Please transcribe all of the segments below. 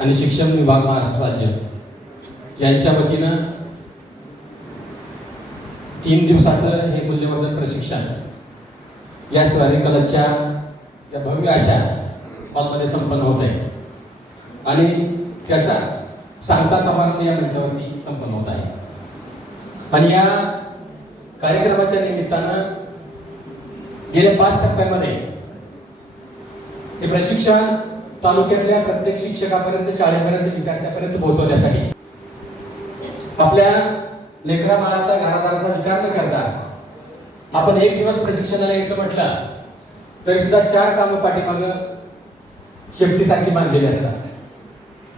आणि शिक्षण विभाग महाराष्ट्र राज्य यांच्या वतीनं 3 दिवसाचं हे मूल्यवर्धन प्रशिक्षण या स्वारी कलच्या या भव्य अशा हॉलमध्ये संपन्न होत आहे आणि त्याचा सांगता समारंभ या मंचावरती संपन्न होत आहे। आणि या कार्यक्रमाच्या निमित्तानं गेल्या 5 टप्प्यामध्ये हे प्रशिक्षण तालुक्यातल्या प्रत्येक शिक्षकापर्यंत, शाळेपर्यंत, विद्यार्थ्यापर्यंत पोहोचवण्यासाठी आपल्या लेकरा बाळाचा, घरादाराचा विचार न करता आपण 1 दिवस प्रशिक्षणाला यायचं म्हटलं तरी सुद्धा 4 कामं पाठीमागं शेपटीसारखी बांधलेली असतात।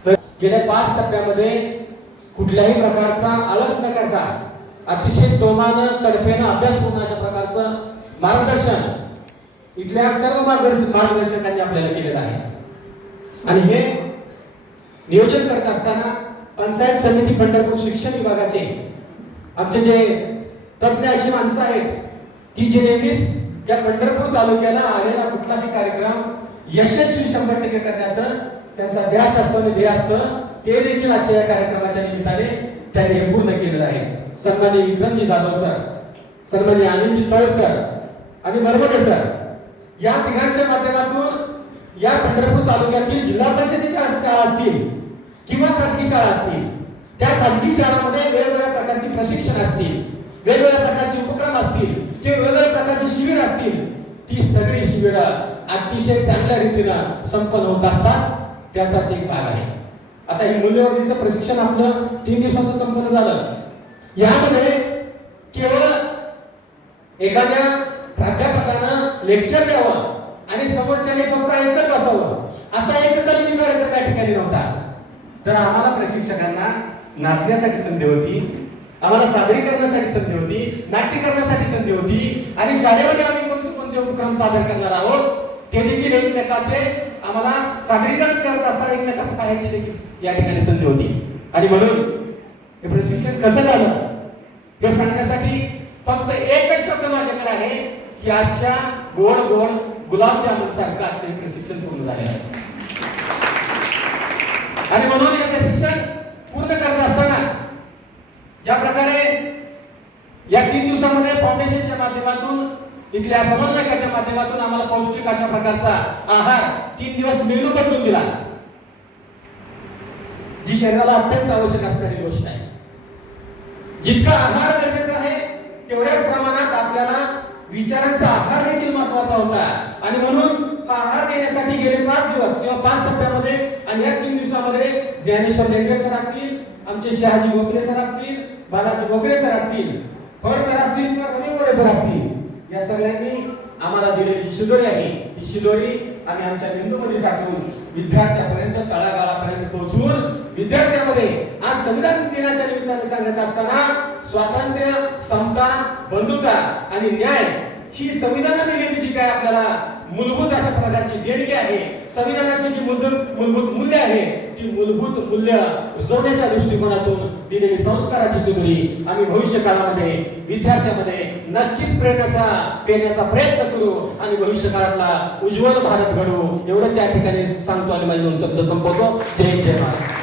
तर गेल्या 5 टप्प्यामध्ये कुठल्याही प्रकारचा आळस न करता अतिशय जोमानं, तडफेनं अभ्यास पूर्ण अशा प्रकारचं मार्गदर्शन इथल्या सर्व मार्गदर्शकांनी आपल्याला केलेलं आहे। आणि हे नियोजन करत असताना पंचायत समिती पंढरपूर शिक्षण विभागाचे आमचे जे तज्ञ अशी माणसं आहेत की जे नेहमीच या पंढरपूर तालुक्याला आलेला कुठलाही कार्यक्रम यशस्वी 100% करण्याचं त्यांचा ध्यास असतो आणि ध्येय असतं, ते देखील आजच्या या कार्यक्रमाच्या निमित्ताने त्यांनी हे पूर्ण केलेलं आहे। सन्माननीय विक्रमजी जाधव सर, सन्माननीय अनिलजी तळ सर आणि मरमटे सर या तिघांच्या माध्यमातून या पंढरपूर तालुक्यातील जिल्हा परिषदेच्या शाळा असतील किंवा खाजगी शाळा असतील, त्या खाजगी शाळांमध्ये वेगवेगळ्या प्रकारची प्रशिक्षण असतील, वेगवेगळ्या प्रकारचे उपक्रम असतील, ते वेगवेगळ्या प्रकारचे शिबिर असतील, ती सगळी शिबिरं अतिशय चांगल्या रीतीनं संपन्न होत असतात, त्याचाच एक भाग आहे। आता हे मूल्यवर्धनचं प्रशिक्षण आपलं 3 दिवसाचं संपन्न झालं। यामध्ये केवळ एखाद्या प्राध्यापकानं लेक्चर द्यावं आणि समोरच्याने फक्त ऐकत बसावं असा एककलमी कार्यक्रम या ठिकाणी नव्हता। तर आम्हाला प्रशिक्षकांना नाचण्यासाठी संधी होती, आम्हाला सादरीकरणासाठी संधी होती, नाट्य करण्यासाठी संधी होती आणि शाळेमध्ये आम्ही कोणते उपक्रम सादर करणार आहोत ते देखील एकमेकाचे आम्हाला सादरीकरण करत असताना एकमेकाचं पाहायची देखील या ठिकाणी संधी होती। आणि म्हणून हे प्रशिक्षण कसं झालं हे सांगण्यासाठी फक्त एकच शब्द माझ्याकडे आहे की आजच्या गोड गोड गुलाबजामुन सारखं आजचं हे प्रशिक्षण पूर्ण झाले आहे। आणि म्हणून हे प्रशिक्षण पूर्ण करत असताना ज्या प्रकारे या 3 दिवसामध्ये फाउंडेशनच्या माध्यमातून, इथल्या समन्वयकाच्या माध्यमातून आम्हाला पौष्टिक अशा प्रकारचा आहार 3 दिवस मेनू बनवून दिला, जी शरीराला अत्यंत आवश्यक असणारी गोष्ट आहे। जितका आहार गरजेचा आहे तेवढ्याच प्रमाणात आपल्याला विचारांचा आहार देखील महत्त्वाचा होता। आणि म्हणून हा आहार देण्यासाठी गेले 5 दिवस किंवा 5 टप्प्यामध्ये आणि या 3 दिवसामध्ये ज्ञानेश्वर लेंडवे सर असतील, आमचे शहाजी गोखले सर असतील, बालाजी गोखले सर असतील, फड सर असतील किंवा रवी मोरे सर असतील, या सगळ्यांनी आम्हाला दिलेली जी शिदोरी आहे ही शिदोरी आम्ही आमच्या मेंदूमध्ये साठवून विद्यार्थ्यापर्यंत, तळागाळापर्यंत पोहोचवून विद्यार्थ्यामध्ये आज संविधान दिनाच्या निमित्ताने सांगत असताना स्वातंत्र्य, समता, बंधुता आणि न्याय ही संविधानाने दिलेली जी काय आपल्याला मूलभूत अशा प्रकारची देणगी आहे, संविधानाची जी मूलभूत मूल्य आहे ती मूलभूत मूल्य रुजवण्याच्या दृष्टिकोनातून दिलेली संस्काराची शिदोरी आम्ही भविष्य काळामध्ये विद्यार्थ्यामध्ये नक्कीच पेरण्याचा प्रयत्न करू आणि भविष्य काळातला उज्ज्वल भारत घडवू एवढंच या ठिकाणी सांगतो आणि माझे 2 शब्द संपवतो। जय जय महाराज।